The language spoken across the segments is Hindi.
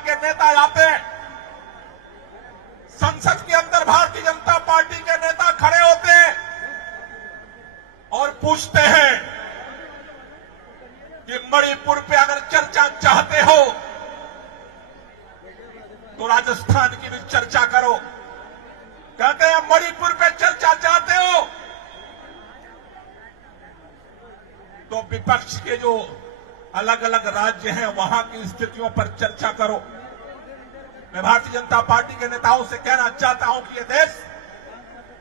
के नेता आते हैं, संसद के अंदर भारतीय जनता पार्टी के नेता खड़े होते हैं और पूछते हैं कि मणिपुर पे अगर चर्चा चाहते हो तो राजस्थान की भी चर्चा करो। कहते हैं मणिपुर पे चर्चा चाहते हो तो विपक्ष के जो अलग अलग राज्य हैं वहां की स्थितियों पर चर्चा करो। मैं भारतीय जनता पार्टी के नेताओं से कहना चाहता हूं कि ये देश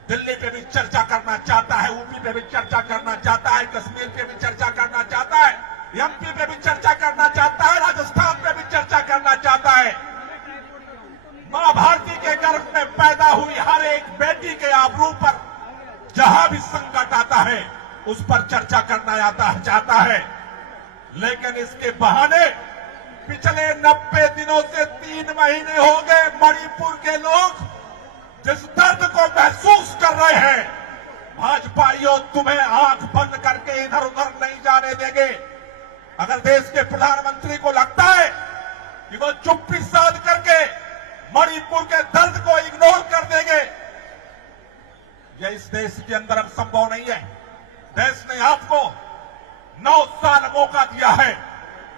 दिल्ली पे भी चर्चा करना चाहता है, यूपी पे भी चर्चा करना चाहता है, कश्मीर पे भी चर्चा करना चाहता है, एमपी पे भी चर्चा करना चाहता है, राजस्थान पे भी चर्चा करना चाहता है। मां भारती के गर्भ में पैदा हुई हर एक बेटी के आबरू पर जहां भी संकट आता है उस पर चर्चा करना चाहता है। लेकिन इसके बहाने पिछले 90 दिनों से 3 महीने हो गए मणिपुर के लोग जिस दर्द को महसूस कर रहे हैं, भाजपाइयों तुम्हें आंख बंद करके इधर उधर नहीं जाने देंगे। अगर देश के प्रधानमंत्री को लगता है कि वो चुप्पी साध करके मणिपुर के दर्द को इग्नोर कर देंगे, यह इस देश के अंदर अब संभव नहीं है। देश ने आपको 9 साल मौका दिया है।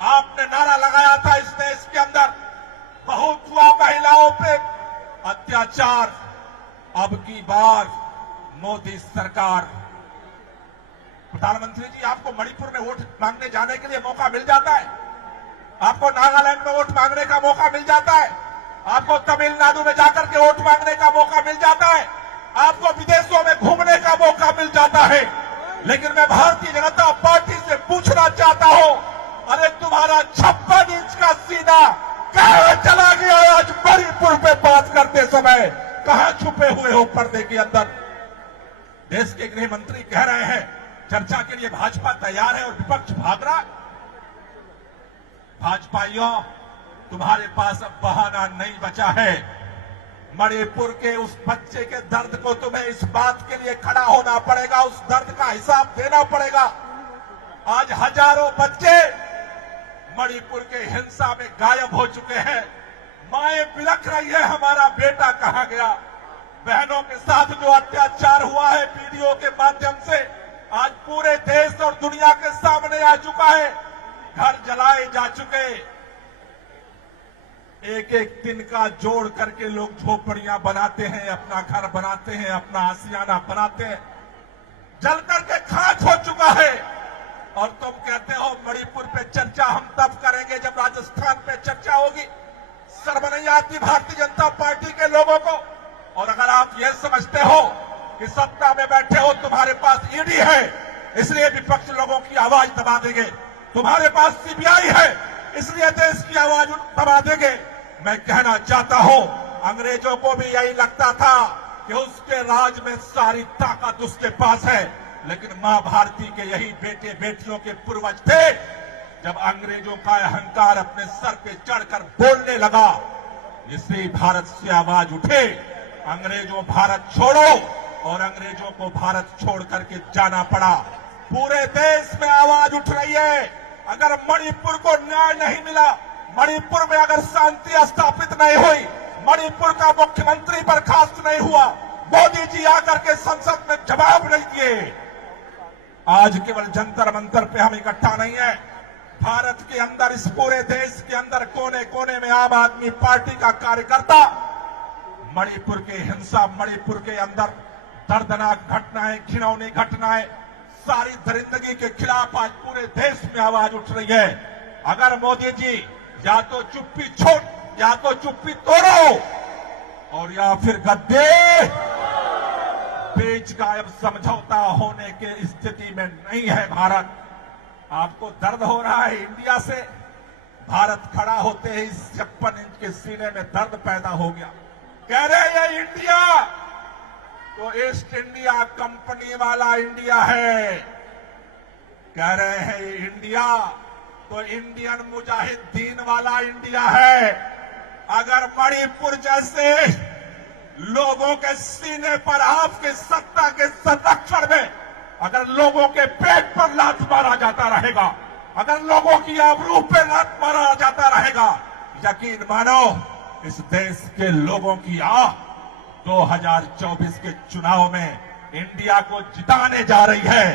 आपने नारा लगाया था इस देश के अंदर बहुत हुआ महिलाओं पे अत्याचार, अब की बार मोदी सरकार। प्रधानमंत्री जी, आपको मणिपुर में वोट मांगने जाने के लिए मौका मिल जाता है, आपको नागालैंड में वोट मांगने का मौका मिल जाता है, आपको तमिलनाडु में जाकर के वोट मांगने का मौका मिल जाता है, आपको विदेशों में घूमने का मौका मिल जाता है। लेकिन मैं भारतीय जनता पार्टी से पूछना चाहता हूं, अरे तुम्हारा 56 इंच का सीना कहां चला गया? आज मणिपुर पे बात करते समय कहां छुपे हुए हो पर्दे के अंदर? देश के गृह मंत्री कह रहे हैं चर्चा के लिए भाजपा तैयार है और विपक्ष भाग रहा। भाजपाइयों, तुम्हारे पास अब बहाना नहीं बचा है। मणिपुर के उस बच्चे के दर्द को तुम्हें इस बात के लिए खड़ा होना पड़ेगा, उस दर्द का हिसाब देना पड़ेगा। आज हजारों बच्चे मणिपुर के हिंसा में गायब हो चुके हैं। माएं बिलख रही है, हमारा बेटा कहां गया? बहनों के साथ जो अत्याचार हुआ है वीडियो के माध्यम से आज पूरे देश और दुनिया के सामने आ चुका है। घर जलाए जा चुके, एक एक दिन का जोड़ करके लोग झोपड़ियां बनाते हैं, अपना घर बनाते हैं, अपना आशियाना बनाते हैं, जल करके खाक हो चुका है। और तुम कहते हो मणिपुर पे चर्चा हम तब करेंगे जब राजस्थान पे चर्चा होगी। शर्म नहीं आती भारतीय जनता पार्टी के लोगों को? और अगर आप ये समझते हो कि सत्ता में बैठे हो, तुम्हारे पास ईडी है इसलिए विपक्ष लोगों की आवाज दबा देंगे, तुम्हारे पास सीबीआई है इसलिए देश की आवाज दबा देंगे। मैं कहना चाहता हूं, अंग्रेजों को भी यही लगता था कि उसके राज में सारी ताकत उसके पास है, लेकिन मां भारती के यही बेटे बेटियों के पूर्वज थे। जब अंग्रेजों का अहंकार अपने सर पे चढ़कर बोलने लगा, इसलिए भारत से आवाज उठे, अंग्रेजों भारत छोड़ो, और अंग्रेजों को भारत छोड़ करके जाना पड़ा। पूरे देश में आवाज उठ रही है। अगर मणिपुर को न्याय नहीं मिला, मणिपुर में अगर शांति स्थापित नहीं हुई, मणिपुर का मुख्यमंत्री बर्खास्त नहीं हुआ, मोदी जी आकर के संसद में जवाब नहीं दिए। आज केवल जंतर मंतर पे हम इकट्ठा नहीं है, भारत के अंदर, इस पूरे देश के अंदर कोने कोने में आम आदमी पार्टी का कार्यकर्ता मणिपुर के हिंसा, मणिपुर के अंदर दर्दनाक घटनाएं, घिनौनी घटनाएं, सारी दरिंदगी के खिलाफ आज पूरे देश में आवाज उठ रही है। अगर मोदी जी या तो चुप्पी छोड़, या तो चुप्पी तोड़ो, और या फिर गद्दे बेच गायब समझौता होने की स्थिति में नहीं है भारत। आपको दर्द हो रहा है इंडिया से? भारत खड़ा होते ही 56 इंच के सीने में दर्द पैदा हो गया। कह रहे ये इंडिया तो ईस्ट इंडिया कंपनी वाला इंडिया है, कह रहे हैं ये इंडिया तो इंडियन मुजाहिदीन वाला इंडिया है। अगर मणिपुर जैसे लोगों के सीने पर आपके सत्ता के संरक्षण में अगर लोगों के पेट पर लात मारा जाता रहेगा, अगर लोगों की आबरू पे लात मारा जाता रहेगा, यकीन मानो इस देश के लोगों की आह 2024 के चुनाव में इंडिया को जिताने जा रही है।